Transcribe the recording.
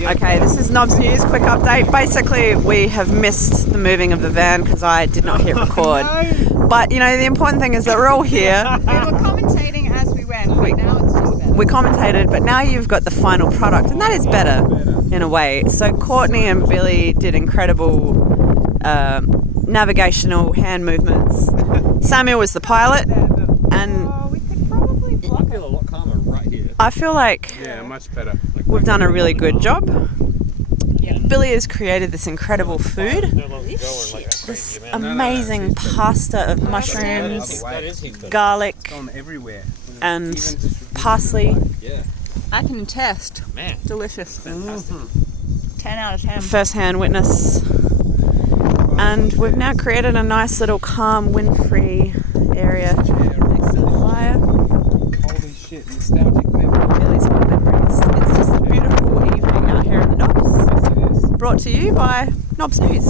Okay, this is Knobs News, quick update. Basically, we have missed the moving of the van because I did not hit record. But, you know, the important thing is that we're all here. We were commentating as we went, but now it's just better. We commentated, but now you've got the final product, and that is better in a way. So Courtney and Billy did incredible navigational hand movements. Samuel was the pilot, and We could probably block I feel a lot calmer right here. I feel like Yeah, much better. we've done a really good job. Billy has created this incredible food, this amazing pasta of mushrooms, garlic, Gone everywhere. and Even just parsley. Yeah. I can attest. Man. Delicious. Fantastic. 10 out of 10. First-hand witness. And we've now created a nice little calm, wind-free area next to the fire. holy shit, nostalgic memory. Billy's got memories. It's just a beautiful evening out here in the Knobs. Yes, it is. Brought to you by Knobs News.